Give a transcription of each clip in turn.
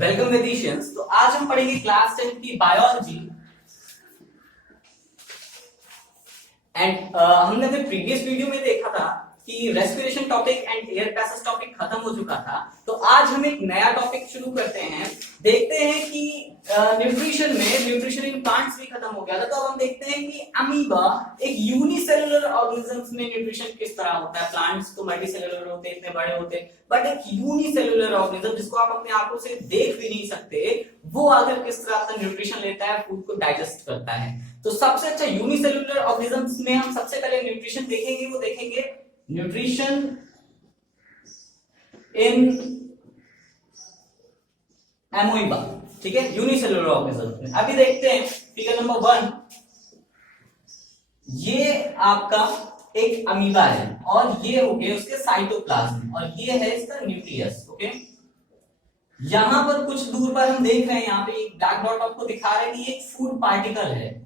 Welcome वेदिशियंस। तो आज हम पढ़ेंगे क्लास 10 की बायोलॉजी एंड हमने अपने प्रीवियस वीडियो में देखा था कि respiration topic and air passage topic खत्म हो चुका था। तो आज हम एक नया टॉपिक शुरू करते हैं। देखते हैं कि न्यूट्रिशन इन प्लांट्स भी खत्म हो गया था, तो अब हम देखते हैं कि अमीबा एक यूनिसेलुलर ऑर्गेनिजम्स में न्यूट्रिशन किस तरह होता है। प्लांट्स तो मल्टीसेलुलर होते हैं, इतने बड़े होते हैं, बट एक यूनिसेलुलर ऑर्गेनिज्म जिसको आप अपने आंखों से देख भी नहीं सकते, वो आकर किस तरह का न्यूट्रिशन लेता है, फूड को डाइजेस्ट करता है। तो सबसे अच्छा यूनिसेलुलर ऑर्गेनिजम्स में हम सबसे पहले न्यूट्रिशन देखेंगे, वो देखेंगे न्यूट्रिशन इन एमोइबा। ठीक है, यूनिसेलुलर ऑर्गेनिज्म में। अभी देखते हैं फिगर नंबर 1। ये आपका एक अमीबा है और ये हो गया उसके साइटोप्लाज्म और ये है इसका न्यूक्लियस। ओके, यहां पर कुछ दूर पर हम देख रहे हैं, यहाँ पे एक ब्लैक डॉट आपको दिखा रहा है कि एक फूड पार्टिकल है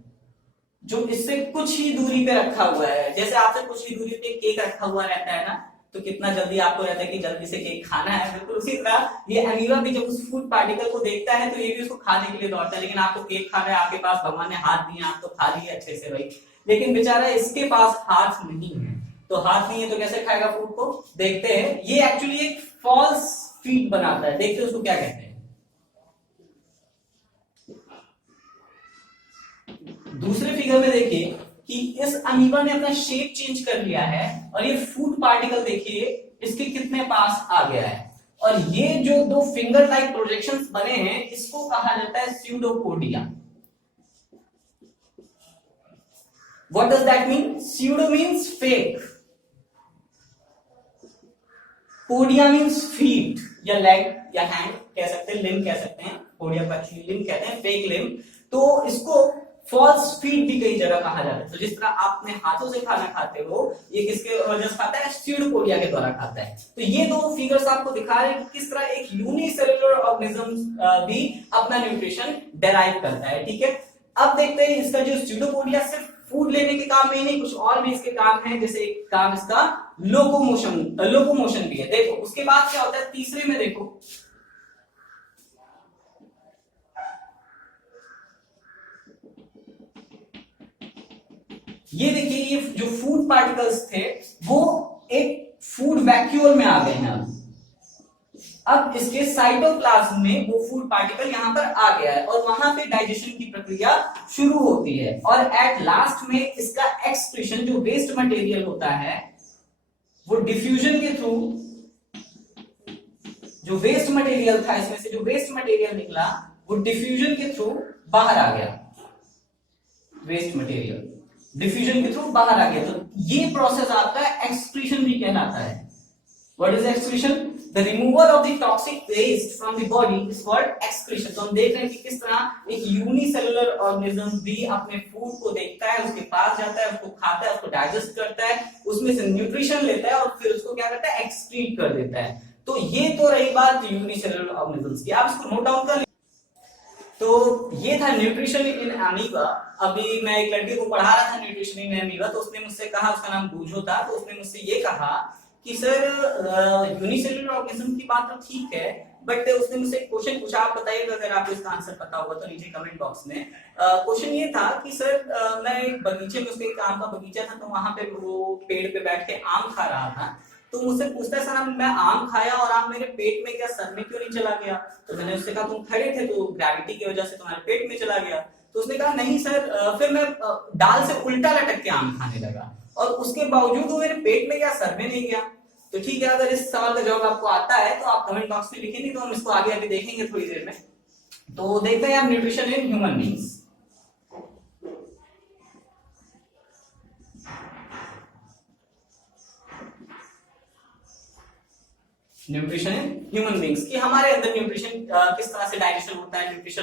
जो इससे कुछ ही दूरी पे रखा हुआ है। जैसे आपसे कुछ ही दूरी पे केक रखा हुआ रहता है ना, तो कितना जल्दी आपको रहता है कि जल्दी से केक खाना है, बिल्कुल उसी तरह ये अमीबा भी जब उस फूड पार्टिकल को देखता है तो ये भी उसको खाने के लिए दौड़ता है। लेकिन आपको केक खाना है, आपके पास भगवान ने हाथ दिए, आप तो खा लिए अच्छे से भाई, लेकिन बेचारा इसके पास हाथ नहीं है। तो हाथ नहीं है तो कैसे खाएगा फूड को? देखते हैं। ये एक्चुअली एक फॉल्स फीड बनाता है। देखते हैं उसको क्या कहते हैं। दूसरे फिगर में देखिए कि इस अमीबा ने अपना शेप चेंज कर लिया है और ये फूड पार्टिकल देखिए इसके कितने पास आ गया है। और ये जो दो फिंगर लाइक प्रोजेक्शंस बने हैं, इसको कहा जाता है pseudopodia. What does that mean? Pseudo means fake, podia means feet या लेग या हैंड कह सकते हैं, लिम्ब कह सकते हैं। पोडिया को एक्चुअली लिम्ब कहते हैं, फेक लिम्ब। तो इसको फॉल्स फीट भी कई जगह कहा जाता है। तो जिस तरह आप अपने हाथों से खाना खाते हो, ये किसके वजह से खाता है? स्यूडोपोडिया के द्वारा खाता है। तो ये दो फिगर्स आपको दिखा रहे हैं कि किस तरह एक यूनिसेलुलर ऑर्गेनिज्म भी अपना न्यूट्रिशन डेराइव करता है। ठीक है, अब देखते हैं इसका जो स्यूडोपोडिया सिर्फ फूड लेने के काम में ही नहीं, कुछ और भी इसके काम है। जैसे एक काम इसका लोकोमोशन भी है। देखो उसके बाद क्या होता है तीसरे में, देखो ये देखिए, ये जो फूड पार्टिकल्स थे वो एक फूड वैक्यूल में आ गए हैं। अब इसके साइटोप्लाज्म में वो फूड पार्टिकल यहां पर आ गया है और वहां पे डाइजेशन की प्रक्रिया शुरू होती है और एट लास्ट में इसका एक्सक्रीशन, जो वेस्ट मटेरियल होता है, वो डिफ्यूजन के थ्रू, जो वेस्ट मटेरियल था इसमें से जो वेस्ट मटेरियल निकला वो डिफ्यूजन के थ्रू बाहर आ गया। वेस्ट मटेरियल डिफ्यूजन के थ्रू बाहर आ गया। तो ये प्रोसेस आपका एक्सक्रीशन भी कहलाता है। What is excretion? The removal of the toxic waste from the body is called excretion. तो हम देख रहे हैं कि किस तरह एक यूनिसेलुलर ऑर्गेनिज्म भी अपने फूड को देखता है, उसके पास जाता है, उसको खाता है, उसको डाइजेस्ट करता है, उसमें से न्यूट्रिशन लेता है और फिर उसको क्या करता है? एक्सक्रीट कर देता है। तो ये तो रही बात यूनिसेलुलर ऑर्गेनिजम्स की। आप इसको नोट डाउन कर। तो ये था न्यूट्रिशन इन अमीबा। अभी मैं एक लड़के को पढ़ा रहा था न्यूट्रिशन इन अमीबा, तो उसने मुझसे कहा, उसका नाम बूझो था, तो उसने मुझसे ये कहा कि सर यूनिसेलुलर ऑर्गेनिज्म की बात तो ठीक है, बट उसने मुझसे एक क्वेश्चन पूछा। आप बताइएगा अगर आपको इसका आंसर पता होगा तो नीचे कमेंट बॉक्स में। क्वेश्चन ये था कि सर मैं एक बगीचे में, उसके एक आम का बगीचा था, तो वहां पे वो पेड़ पे बैठ के आम खा रहा था। तो मुझसे पूछता है, सर मैं आम खाया और आम मेरे पेट में, क्या सर में क्यों नहीं चला गया? तो मैंने उससे कहा, तुम खड़े थे तो ग्रेविटी की वजह से तुम्हारे पेट में चला गया। तो उसने कहा, नहीं सर, फिर मैं डाल से उल्टा लटक के आम खाने लगा और उसके बावजूद वो मेरे पेट में गया, सर में नहीं गया। तो ठीक है, अगर इस सवाल का जवाब आपको आता है तो आप कमेंट बॉक्स में लिखें, नहीं तो हम इसको आगे अभी देखेंगे थोड़ी देर में। तो देखते हैं आप nutrition in human beings. Nutrition in human beings कि हमारे अंदर न्यूट्रिशन किस तरह से डाइजेशन होता है, न्यूट्रिशन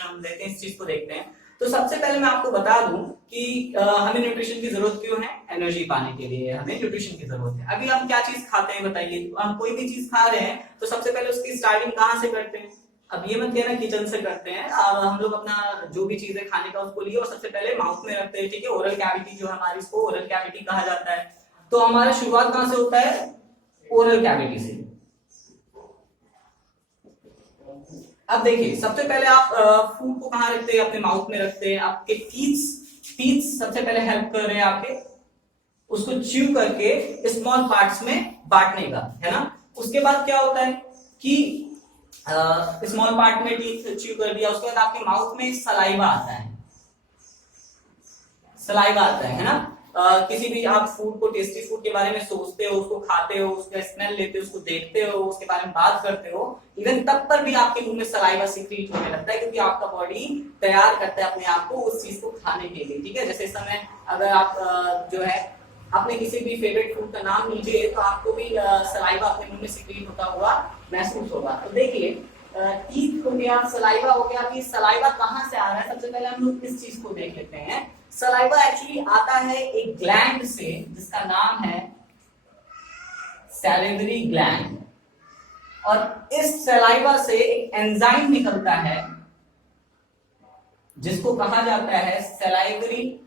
हम देखते हैं, इस चीज को देखते हैं। तो सबसे पहले मैं आपको बता दूं कि हमें न्यूट्रिशन की जरूरत क्यों है। एनर्जी पाने के लिए हमें न्यूट्रिशन की जरूरत है। अभी हम क्या चीज खाते हैं बताइए? हम कोई भी चीज खा रहे हैं तो सबसे पहले उसकी स्टार्टिंग कहां से करते हैं? अब ये मत कहना किचन से करते हैं। हम लोग अपना जो भी चीजें खाने का उसको लिए और सबसे पहले माउथ में रखते हैं। ठीक है, ओरल कैविटी जो हमारी, इसको ओरल कैविटी कहा जाता है। तो हमारा शुरुआत कहां से होता है? ओरल कैविटी से। अब देखिए, सबसे पहले आप फूड को कहाँ रखते हैं? अपने माउथ में रखते हैं। आपके टीथ सबसे पहले हेल्प कर रहे हैं आपके उसको च्यू करके स्मॉल पार्ट्स में बांटने का, है ना। उसके बाद क्या होता है कि स्मॉल पार्ट में टीथ च्यू कर दिया, उसके बाद आपके माउथ में सलाइवा आता है, सलाइवा आता है ना। किसी भी आप फूड को, टेस्टी फूड के बारे में सोचते हो, उसको खाते हो, उसका स्मेल लेते हो, उसको देखते हो, उसके बारे में बात करते हो, इवन तब पर भी आपके मुंह में सलाइवा सीक्रेट होने लगता है, क्योंकि आपका बॉडी तैयार करता है अपने आप को उस चीज को खाने के लिए, ठीक है। जैसे इस समय अगर आप जो है अपने किसी भी फेवरेट फूड का नाम लीजिए तो आपको भी सलाइवा अपने मुंह में सीक्रेट होता हुआ महसूस होगा। तो देखिए, टीथ हो गया, सलाइवा हो गया। अभी सलाइवा कहाँ से आ रहा है? सबसे पहले हम लोग इस चीज को देख लेते हैं। सलाइवा एक्चुअली आता है एक ग्लैंड से जिसका नाम है सैलिवरी ग्लैंड, और इस सलाइवा से एक एंजाइम निकलता है जिसको कहा जाता है सलाइवरी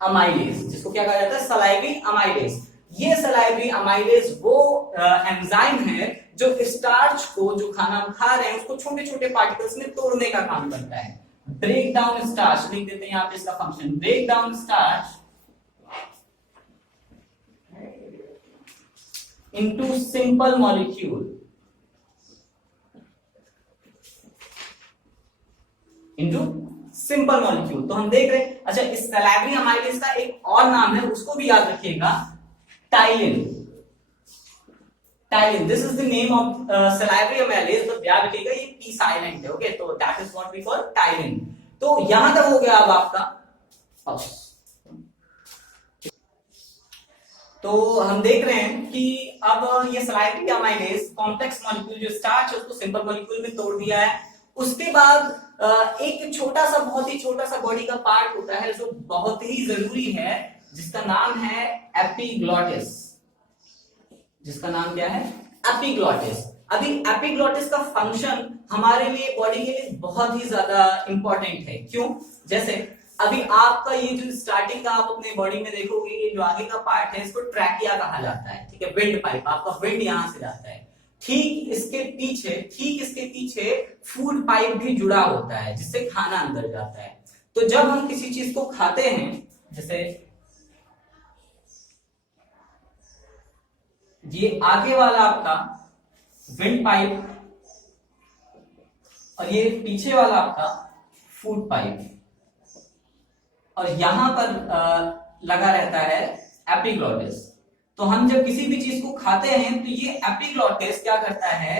अमाइलेज, जिसको क्या कहा जाता है? Salivary amylase. ये सलाइवरी अमाइलेज वो एंजाइम है जो स्टार्च को, जो खाना हम खा रहे हैं उसको छोटे छोटे पार्टिकल्स में तोड़ने का काम करता है। ब्रेक डाउन स्टार्च, लिख देते हैं यहाँ पे इसका function, break down starch into simple molecule, into simple molecule. तो हम देख रहे हैं, अच्छा, इस सलाइवरी अमाइलेज का एक और नाम है, उसको भी याद रखिएगा, ptyalin. Ptyalin, this is the name of salivary amylase. तो याद रखिएगा ये पी साइलेंट है, ओके। तो that is what we call ptyalin. तो यहां तक हो गया अब आपका। तो हम देख रहे हैं कि अब ये सलाइवरी अमाइलेज कॉम्प्लेक्स मॉलिक्यूल जो स्टार्च है उसको सिंपल मॉलिक्यूल में तोड़ दिया है। उसके बाद एक छोटा सा, बहुत ही छोटा सा बॉडी का पार्ट होता है जो बहुत ही जरूरी है, जिसका नाम है एपिग्लॉटिस। जिसका नाम क्या है? एपिग्लॉटिस। अभी एपिग्लॉटिस का फंक्शन हमारे लिए, बॉडी के लिए बहुत ही ज्यादा इंपॉर्टेंट है। क्यों? जैसे अभी आपका ये जो स्टार्टिंग का आप अपने बॉडी में देखोगे, ये जो आगे का पार्ट है इसको ट्रैकिया कहा जाता है, ठीक है। विंड पाइप, आपका विंड यहां से जाता है। ठीक इसके पीछे फूड पाइप भी जुड़ा होता है जिससे खाना अंदर जाता है। तो जब हम किसी चीज को खाते हैं, जैसे ये आगे वाला आपका विंड पाइप और ये पीछे वाला आपका फूड पाइप, और यहां पर लगा रहता है एपिग्लॉटिस। तो हम जब किसी भी चीज को खाते हैं तो ये एपिग्लॉटिस क्या करता है?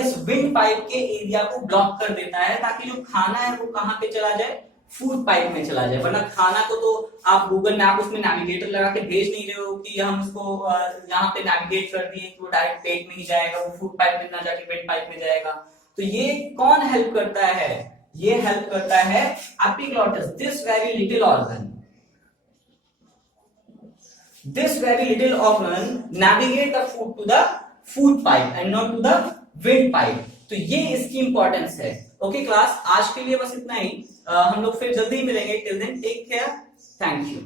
इस विंड पाइप के एरिया को ब्लॉक कर देता है, ताकि जो खाना है वो कहां पे चला जाए? फूड पाइप में चला जाए। वरना खाना को तो आप गूगल मैप उसमें नेविगेटर लगा के भेज नहीं रहे हो कि हम उसको यहाँ पे नेविगेट कर दिए तो डायरेक्ट पेट में ही जाएगा, वो फूड पाइप में ना जाके विंड पाइप में जाएगा। तो ये कौन हेल्प करता है? ये हेल्प करता है epiglottis, this very little organ. This very little organ navigate the food to the food pipe and not to the wind pipe. तो ये इसकी इंपॉर्टेंस है। ओके क्लास, आज के लिए बस इतना ही। हम लोग फिर जल्दी मिलेंगे। Till then take care, thank you.